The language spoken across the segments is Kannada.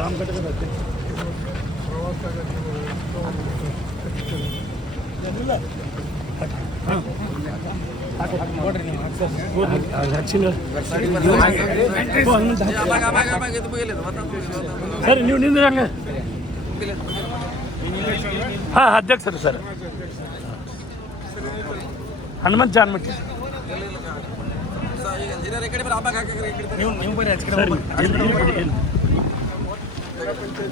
ಗ್ರಾಮ ಘಟಕದ ಅಧ್ಯಕ್ಷ. ಸರಿ. ನೀವು ಹಾಂ ಅಧ್ಯಕ್ಷರು ಸರ್. ಹನುಮಂತ್ ಜಾನ್ಮಟ್ಟಿ ನೀವು ನೀವು ಬರೀ ಹಚ್ಕಡೆ ಸರಿ ಇಲ್ಲಿ-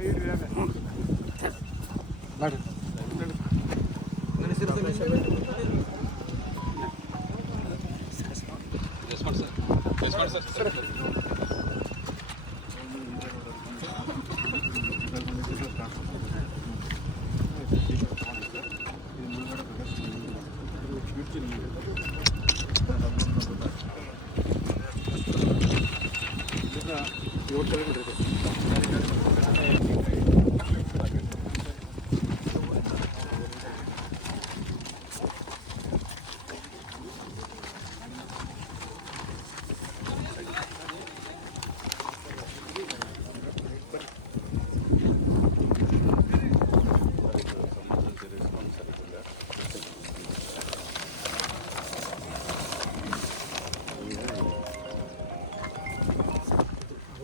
ಇಲ್ಲಿ ಬಿಡಿ, ಇಲ್ಲಿ.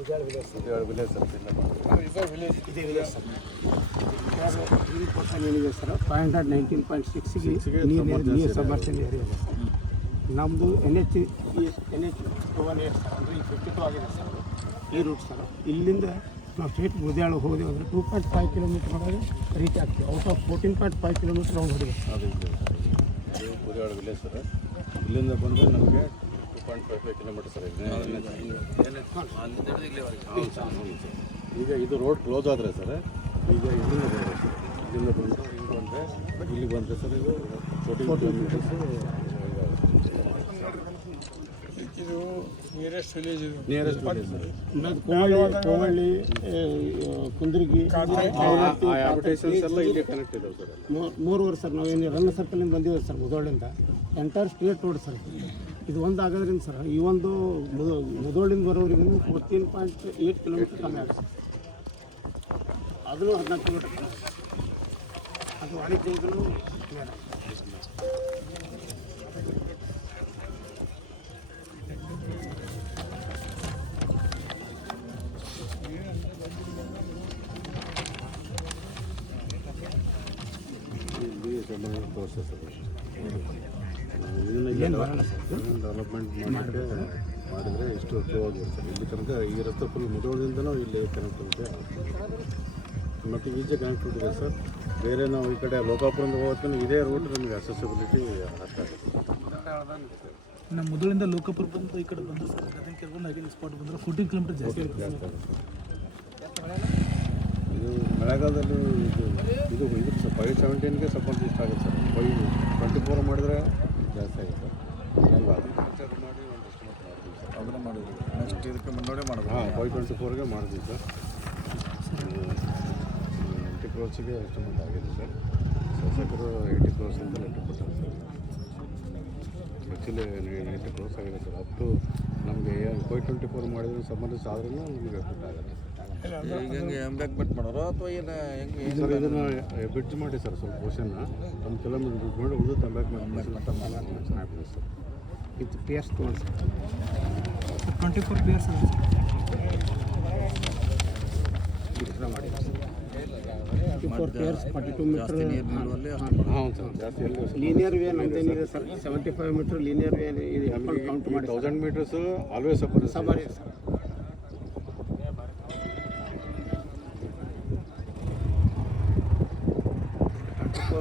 Hello, Moto. ಅವರೇ ಇದೇ ಇದೆ ಸರ್ ಇದು ಏನಿದೆ sir five hundred nineteen point ಸಿಕ್ಸ್ಗೆ ನೀರು ಸರ್ ನಮ್ಮದು N H N H two one eight sir ಅಂದರೆ ಈ ಫಿಫ್ಟಿ ಟು ಆಗಿದೆ ಸರ್. ಈ ರೂಟ್ ಸರ್. ಇಲ್ಲಿಂದ ನಾವು ಸ್ಟ್ರೇಟ್ ಮುದ್ಯಾಳು ಹೋದೆವು ಅಂದರೆ ಟೂ ಪಾಯಿಂಟ್ ಫೈವ್ ಕಿಲೋಮೀಟರ್ ಒಳಗೆ ರೀಚ್ ಆಗ್ತೀವಿ out of fourteen point five kilometre ಇದೆ ಇದು ವಿಲೇಜ್ ಸರ್. ಇಲ್ಲಿಂದ ಬಂದರೆ ನಮಗೆ two point five five kilometre sir ಇದೆ. ಹೌದು ಸರ್, ಹೌದು ಸರ್. ಈಗ ಇದು ರೋಡ್ ಕ್ಲೋಸ್ ಆದರೆ ಸರ್ ಈಗ ಇಲ್ಲಿಂದ ಬರಬೇಕು ಸರ್. ಇಲ್ಲಿಂದ ಬಂದರೆ ಇಲ್ಲಿ ಬಂದರೆ ಸರ್ ಇದು ಫೋರ್ಟಿ ಫೋರ್ಟಿ ಇದು ನಿಯರೆಸ್ಟ್ ವಿಲೇಜ್ ಇದು. Nearest village sir Kovalli Kundrigi ಎಲ್ಲ ಇಲ್ಲಿ ಕನೆಕ್ಟ್ ಇದಾವೆ ಸರ್ ಮೂರು ಮೂರುವರೆ ಸರ್ ನಾವೇನು ರನ್ನ ಸರ್ಕಲಿಂದ ಬಂದಿದ್ದೀವಿ sir ಮುದೋಳಿಂದ. Entire street road sir. ಇದು ಒಂದು ಆಗೋದ್ರಿಂದ ಸರ್, ಈ ಒಂದು ಮುದ- ಮುದೋಳಿಂದ ಬರೋರಿಗೂ ಫೋರ್ಟೀನ್ ಪಾಯಿಂಟ್ ಏಯ್ಟ್ ಕಿಲೋಮೀಟರ್ ಕಮ್ಮಿ ಆಗುತ್ತೆ ಅದನ್ನು ಹದಿನಾಲ್ಕು ಕಿಲೋಮೀಟರ್. ಅದು ವಾಣಿಜ್ಯಗಳು ಮೇಲೆ. ಸರ್? ಏನು ಡೆವಲಪ್ಮೆಂಟ್ ಮಾಡಿದ್ರೆ ಮಾಡಿದರೆ ಇಷ್ಟು ಉಪಯೋಗ ಆಗುತ್ತೆ ಸರ್ ಇಲ್ಲಿ ತನಕ ಈ ರಸ್ತೆ ಫುಲ್ ಮುದೋಳದಿಂದನೂ ಇಲ್ಲಿ ಕನೆಕ್ಟಿವಿಟಿ ಮತ್ತು ಈಜೆ ಕನೆಕ್ಟಿವಿಟಿ ಇದೆ ಸರ್. ಬೇರೆ ನಾವು ಈ ಕಡೆ ಲೋಕಾಪುರದಿಂದ ಹೋಗೋದಕ್ಕೂ ಇದೇ ರೂಟ್ ನಮಗೆ ಅಸೆಸಿಬಿಲಿಟಿ ಅರ್ಥ ಆಗುತ್ತೆ. ನಮ್ಮ ಮೊದಲಿಂದ ಲೋಕಪುರ ಬಂದು ಈ ಕಡೆ ಬಂದು ಸರ್ ಗದಗ ಕೆರ್ಕೊಂಡು ಆಗಿನ ಸ್ಪಾಟ್ ಬಂದ್ರೆ ಫೋರ್ಟೀನ್ ಕಿಲೋಮೀಟರ್ ಜಾಸ್ತಿ ಆಗುತ್ತೆ ಇದು ಮಳೆಗಾಲದಲ್ಲಿ ಇದು ಇದು ಇದು ಫೈವ್ ಸೆವೆಂಟೀನ್ಗೆ ಸಪೋರ್ಟ್ ಇಷ್ಟ ಆಗುತ್ತೆ ಸರ್. ಫೈವ್ ಟ್ವೆಂಟಿ ಫೋರ್ ಮಾಡಿದ್ರೆ ಜಾಸ್ತಿ ಮಾಡಿ ಒಂದಷ್ಟು ಮಾತ್ರ ಮಾಡ್ತೀವಿ ಸರ್. ಅದನ್ನು ಮಾಡಿದ್ವಿ ನೆಕ್ಸ್ಟ್ ಇದಕ್ಕೆ ಮುನ್ನೋಡಿ ಮಾಡಬೇಕು. ಹಾಂ ಫೈವ್ ಟ್ವೆಂಟಿ ಫೋರ್ಗೆ ಮಾಡಿದ್ವಿ ಸರ್. ಕ್ರೋರ್ಸಿಗೆ ಎಸ್ಟಿಮೇಟ್ ಆಗಿದೆ ಸರ್ ಶಾಸಕರು ಏಯ್ಟಿ ಕ್ರೋರ್ಸ್ ಅಂತ ಲೆಟರ್ ಕೊಟ್ಟಾರೆ ಸರ್. ಆ್ಯಕ್ಚುಲಿ ಏಯ್ಟಿ ಕ್ರೋರ್ಸ್ ಆಗಿದೆ ಸರ್. ಅಪ್ ಟು ನಮಗೆ ಫೈವ್ ಟ್ವೆಂಟಿ ಫೋರ್ ಮಾಡಿದ್ರೆ ಸಂಬಂಧಿಸ ಆದ್ರೂ ನಮಗೆ ಎಫೆಕ್ಟ್ ಆಗುತ್ತೆ ಈಗ ಹೆಂಗೆ ಎಂಬ್ಯಾಕ್ಮೆಂಟ್ ಮಾಡೋರು ಅಥವಾ ಏನು ಹೆಂಗೆ ಏನು ಸರ್ ಇದನ್ನು ಮಾಡಿ ಸರ್ ಸ್ವಲ್ಪ ಪೋರ್ಷನ್ನ ಒಂದು ಕಿಲೋಮೀಟರ್ ಬ್ರಿಡ್ಜ್ ಮಾಡಿ ಉಳಿದು ತಂಬಾಕು ಚೆನ್ನಾಗಿದೆ ಸರ್. ತೊಗೊಂಡು ಸರ್. ಟ್ವೆಂಟಿ ಫೋರ್ ಪಿಯರ್ಸ್ ಮಾಡಿ four piers forty two metre ಹಾಂ. Sir. Linear way ನಮ್ದೇನಿದೆ sir. Seventy five metre linear way ಇದೆ ಕೌಂಟ್ ಮಾಡಿ ತೌಸಂಡ್ ಮೀಟರ್ಸು ಆಲ್ವೇಸ್ ಸಬರಿ ಸಬರಿ ಸರ್.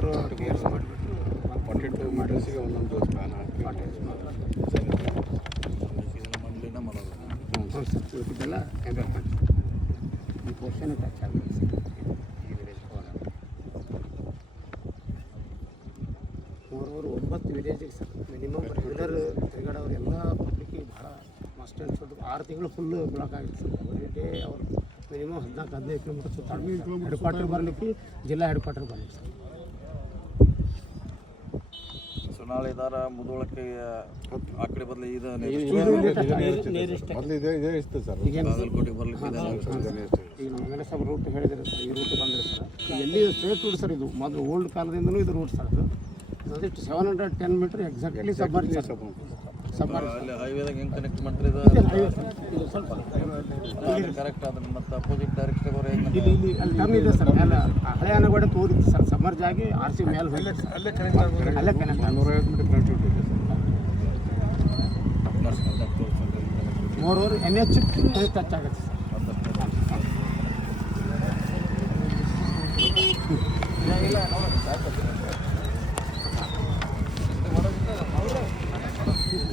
ಫೋರ್ ಪೇರ್ಸ್ ಮಾಡಿಬಿಟ್ಟು ಫಾರ್ಟಿ ಟು ಮೀಟರ್ಸಿಗೆ ಒಂದೊಂದು ಸ್ಪ್ಯಾನ್ ಇದೆಲ್ಲ ಎಂಬರ್ಮೆಂಟ್ ಈ ಒಂಬತ್ತು ಸರ್ ಮಿನಿಮಮ್ ಎಲ್ಲ ಭಾಳ ಮಸ್ಟ್ ಅನ್ಸೋದು ಆರು ತಿಂಗಳು ಫುಲ್ಲು ಬ್ಲಾಕ್ ಎವ್ರಿ ಡೇ ಅವ್ರು ಮಿನಿಮಮ್ ಹದಿನಾಲ್ಕು ಹದಿನೈದು ಕಿಲೋಮೀಟರ್ ಸುತ್ತಾಡ್ಬೇಕು ಹೆಡ್ ಕ್ವಾರ್ಟರ್ ಬರಲಿಕ್ಕೆ ಜಿಲ್ಲಾ ಹೆಡ್ ಕ್ವಾರ್ಟರ್ ಬರಲಿಕ್ಕೆ ಸರ್ ಸೊ ನಾಳೆ ದಾರ ಮುದೋಳಕ್ಕೆ ಆ ಕಡೆ ಬದಲು ಇದು ಮೊದಲು ಇದೇ ಇದೇ ಇಷ್ಟು ಸರ್. ಈಗೇನು ಬಾಗಲಕೋಟೆಗೆ ಬರ್ಲಿಕ್ಕೆ ಇದೆ. ಈಗ ಮೇಲೆ ರೂಟ್ ಹೇಳಿದ್ರೆ ಸರ್ ಈ ರೂಟ್ ಬಂದರೆ ಸರ್. ಎಲ್ಲಿ ಸ್ಟ್ರೇಟ್ ರೂಟ್ ಸರ್ ಇದು? ಮೊದಲು ಓಲ್ಡ್ ಕಾಲದಿಂದಲೂ ಇದು ರೂಟ್ ಸರ್ ಅದು. Seven hundred ten metre exactly submerge sir. ಹೈವೇದಾಗ ಹೆಂಗೆ ಕನೆಕ್ಟ್ ಮಾಡ್ತಾರೆ ಇದು? ಇದು ಸ್ವಲ್ಪ ಕರೆಕ್ಟ್ ಅದನ್ನ ಮತ್ತೆ ಅಪೋಸಿಟ್ ಡೈರೆಕ್ಷನ್ ಅವ್ರು ಇಲ್ಲಿ ಇಲ್ಲಿ ಅಲ್ಲಿ ಟರ್ನ್ ಇದೆ ಸರ್. ಅಲ್ಲ ಹಳೆ ಆನೆಗೋಡೆ ತೋರಿತ್ತು ಸರ್. ಸಮರ್ಜ್ ಆಗಿ ಆರ್ ಸಿ ಮೇಲೆ ಹೋಗಿ ಅಲ್ಲೇ ಕನೆಕ್ಟ್ ಅಲ್ಲೇ ಕನೆಕ್ಟ್ ನೂರೈವತ್ತು ಮೀಟರ್ ಕನೆಕ್ಟಿವಿಟಿ ಇದೆ ಸರ್. ಮೂರು ಓವರ್ ಎನ್ ಎಚ್ ಟಚ್ ಆಗುತ್ತೆ ಸರ್.